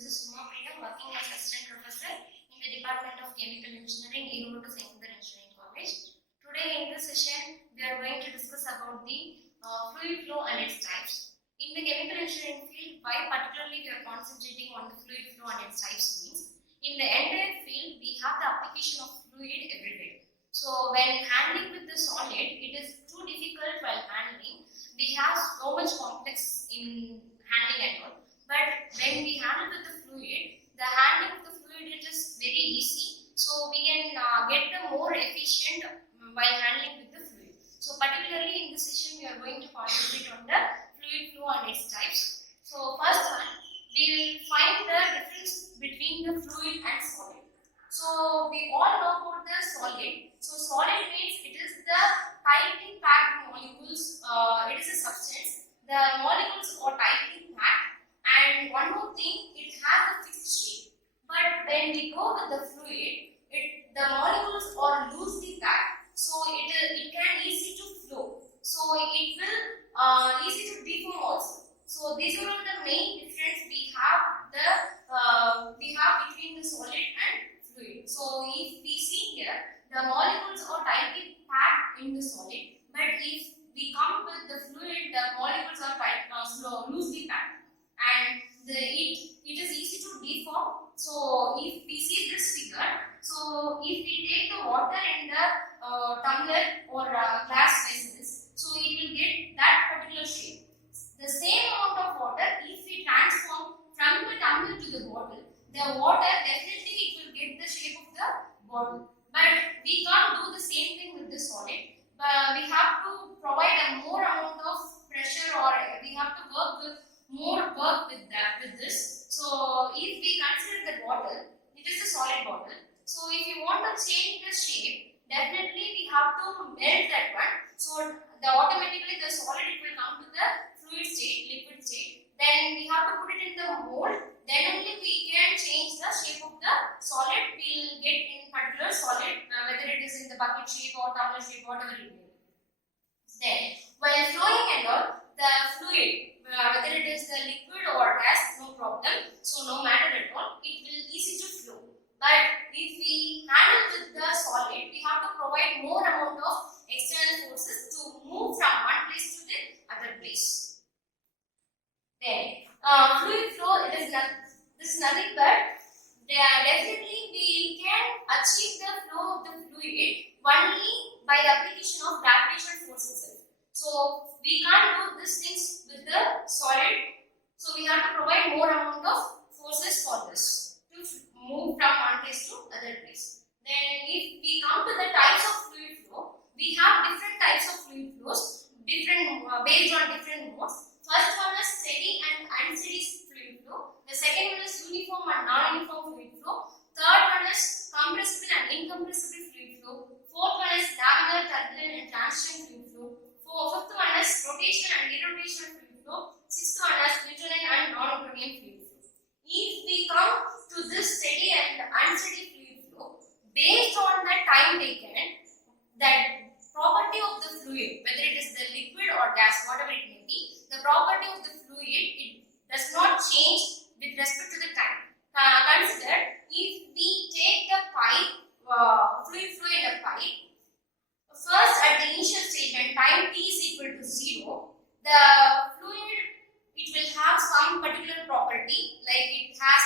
This is Suma Priya, working as Assistant Professor in the Department of Chemical Engineering, Erode Secondary Engineering College. Today in this session, we are going to discuss about the fluid flow and its types. In the chemical engineering field, why particularly we are concentrating on the fluid flow and its types means, in the entire field, we have the application of fluid every day. So when handling with the solid, it is too difficult while handling. We have so much complex in handling and all. But when we handle with the fluid, the handling with the fluid it is very easy. So we can get the more efficient while handling with the fluid. So particularly in this session, we are going to concentrate on the fluid flow and its types. So first one, we will find the difference between the fluid and solid. So we all know about the solid. So solid means it is the tightly packed molecules. It is a substance. The molecules are tightly packed. And one more thing, it has a fixed shape. But when we go with the fluid, the molecules are loosely packed, so it can easy to flow. So it will easy to deform also. So these are all the main difference we have between the solid and fluid. So if we see here, the molecules are tightly packed in the solid, but if we come with the fluid, the molecules are loosely packed. And it is easy to deform. So if we see this figure, so if we take the water in the tumbler or glass vessels, so it will get that particular shape. The same amount of water, if we transform from the tumbler to the bottle, the water definitely it will get the shape of the bottle. But we can't do the same thing with the solid. But we have to provide a more amount of pressure, or we have to work with with this. So if we consider the bottle, it is a solid bottle. So if you want to change the shape, definitely we have to melt that one. So automatically the solid it will come to the fluid state, liquid state. Then we have to put it in the mold. Then only we can change the shape of the solid. We will get in particular solid, whether it is in the bucket shape or tumbler shape, whatever it may be. Then while flowing and all, the fluid, whether it is the liquid or gas, no problem. So no matter at all, it will easy to flow. But if we handle with the solid, we have to provide more amount of external forces to move from one place to the other place. Then fluid flow, this is nothing but definitely we can achieve the flow of the fluid only by the application of gravitational force itself. So we can't do these things with the solid. So we have to provide more amount of forces for this to move from one place to other place. Then if we come to the types of fluid flow, we have different types of fluid flows, different based on different modes. First one is steady and unsteady fluid flow. The second one is uniform and non-uniform fluid flow. Third one is compressible and incompressible fluid flow. Fourth one is laminar, turbulent and transition fluid flow. Fifth one is rotation and irrotation fluid flow. Sixth one is Newtonian and non-Newtonian fluid flow. If we come to this steady and unsteady fluid flow, based on the time taken, that property of the fluid, whether it is the liquid or gas, whatever it may be, the property of the fluid, it does not change with respect to the time. Consider if we take the pipe, fluid flow in a pipe. First, at the initial stage, when time t is equal to 0, the fluid it will have some particular property, like it has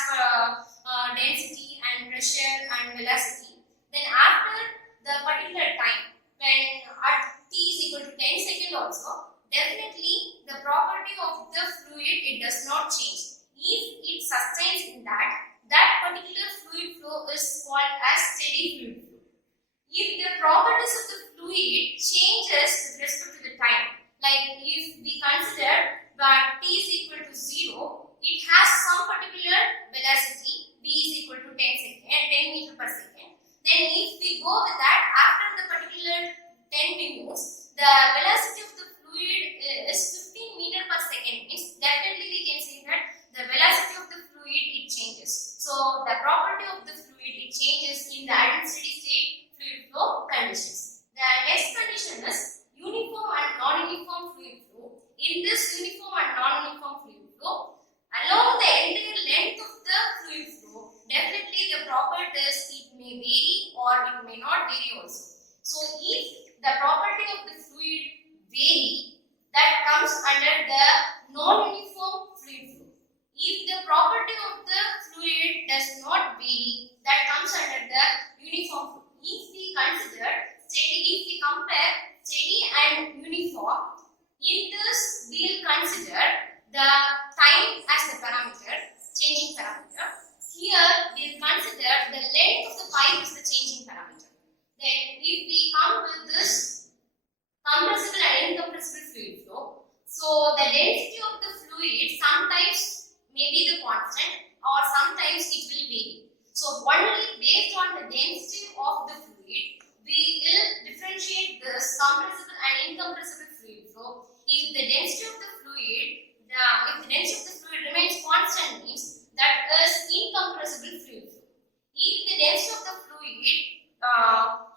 density and pressure and velocity. Then after the particular time, when at t is equal to 10 seconds also, definitely the property of the fluid it does not change. If it sustains in that particular fluid flow is called as steady fluid flow. If the properties of the fluid changes with respect to the time, like if we consider that t is equal to 0, it has some particular velocity, v is equal to 10 meter per second. Then if we go with that, after the particular 10 minutes, the velocity of the fluid is 15 meter per second. Means definitely we can say that the velocity of the fluid it changes. So the property of the fluid it changes in the unsteady state fluid flow conditions. The next condition is uniform and non-uniform fluid flow. In this uniform and non-uniform fluid flow, the properties, it may vary or it may not vary also. So if the property of the fluid vary, that comes under the non-uniform fluid flow. If the property of the fluid does not vary, that comes under the uniform flow. If we compare steady and uniform, in this we will consider the time as the parameter, changing parameter. Here we will consider the length of the pipe as the changing parameter. Then if we come with this compressible and incompressible fluid flow, so the density of the fluid sometimes may be the constant or sometimes it will vary. So only based on the density of the fluid, we will differentiate this compressible and incompressible fluid flow. If the density of the fluid, remains constant, means that is incompressible fluid flow. If the density of the fluid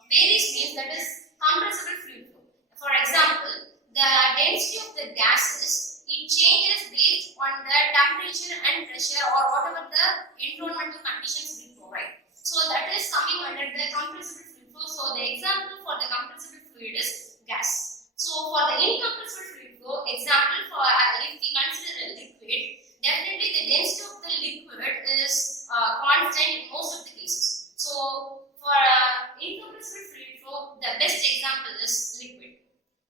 varies, means that is compressible fluid flow. For example, the density of the gases, it changes based on the temperature and pressure or whatever the environmental conditions we provide. So that is coming under the compressible fluid flow. So the example for the compressible fluid is gas. So for the incompressible fluid flow, example for if we consider a liquid, definitely the density of the liquid is constant in most of the cases. So for incompressible fluid flow, the best example is liquid.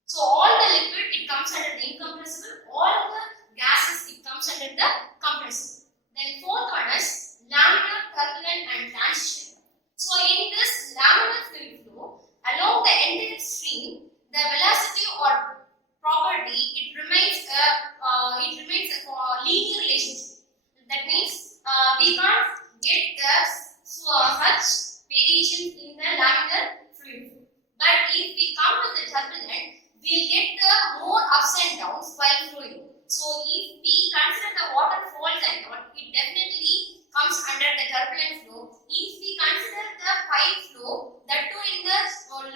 So all the liquid, it comes under the incompressible, all the gases, it comes under the compressible. Then fourth one is laminar, turbulent and transition. So in this laminar fluid flow, along the entire stream, the velocity or property, it remains a linear relationship. That means we can't get such variations in the laminar fluid flow. But if we come with the turbulent, we will get the more ups and downs while flowing. So if we consider the waterfalls and all, it definitely comes under the turbulent flow. If we consider the pipe flow, that too in the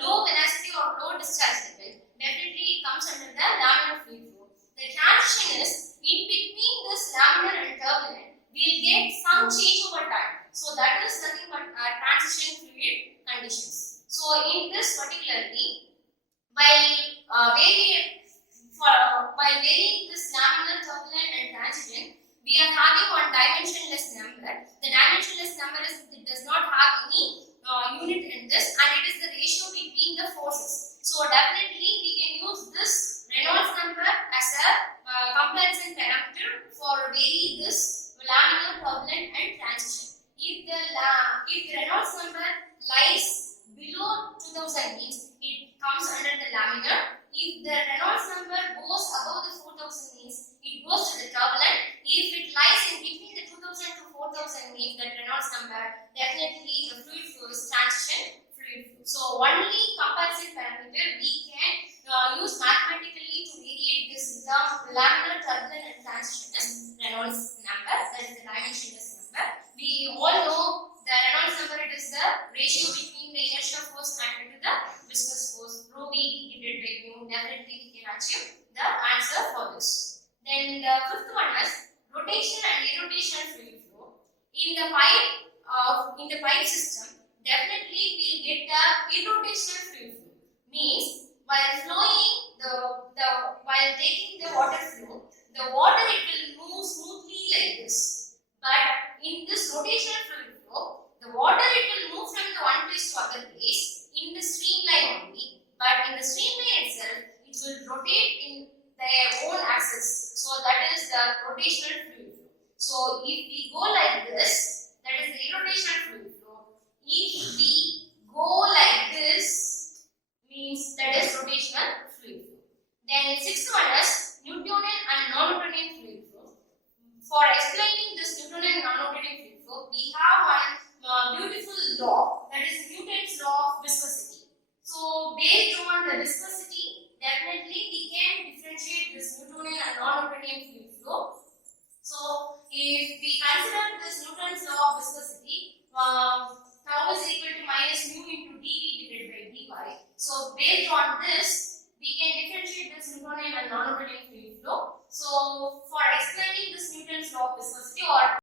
low velocity or low discharge level, definitely it comes under the laminar fluid flow. The transition is in between this laminar and turbulent, we will get some change over time. So that is nothing but transition fluid conditions. So in this particularly, while varying this laminar, turbulent and transition, we are having one dimensionless number. The dimensionless number is, it does not have any unit in this, and it is the ratio between the forces. So definitely we can use this Reynolds number as a comparison parameter for vary this laminar, turbulent and transition. If the Reynolds number lies below 2000, means it comes under the laminar. If the Reynolds number goes above the 4000, means it goes to the turbulent. If it lies in between the 2000 to 4000, means that Reynolds number, definitely the fluid flow is transition fluid flow. So only comparison parameter we can use mathematically to variate this term laminar, turbulent and transition is Reynolds number, that is the dimensionless number. We all know the Reynolds number, it is the ratio between the inertial force and the viscous force. Rho v divided by mu, definitely we can achieve the answer for this. Then the fifth one is rotation and irrotation fluid flow. In the pipe system, definitely we will get the irrotational fluid flow. Means while taking the water flow, the water it will move smoothly like this. But in this rotational fluid flow, the water it will move from the one place to other place in the streamline only. But in the streamline itself, it will rotate in their own axis. So that is the rotational fluid flow. So if we go like this, that is the irrotational fluid flow. If we go like this, means that is rotational fluid flow. Then sixth one is Newtonian and non-Newtonian fluid flow. For explaining this Newtonian and non-Newtonian fluid flow, we have one beautiful law, that is Newton's law of viscosity. So based on the viscosity, definitely we can differentiate this Newtonian and non-Newtonian fluid flow. So if we consider this Newton's law of viscosity, tau is equal to minus mu into dV divided by dy. So based on this, we can differentiate this Newtonian and non-Newtonian fluid flow. So for explaining this Newton's law of viscosity or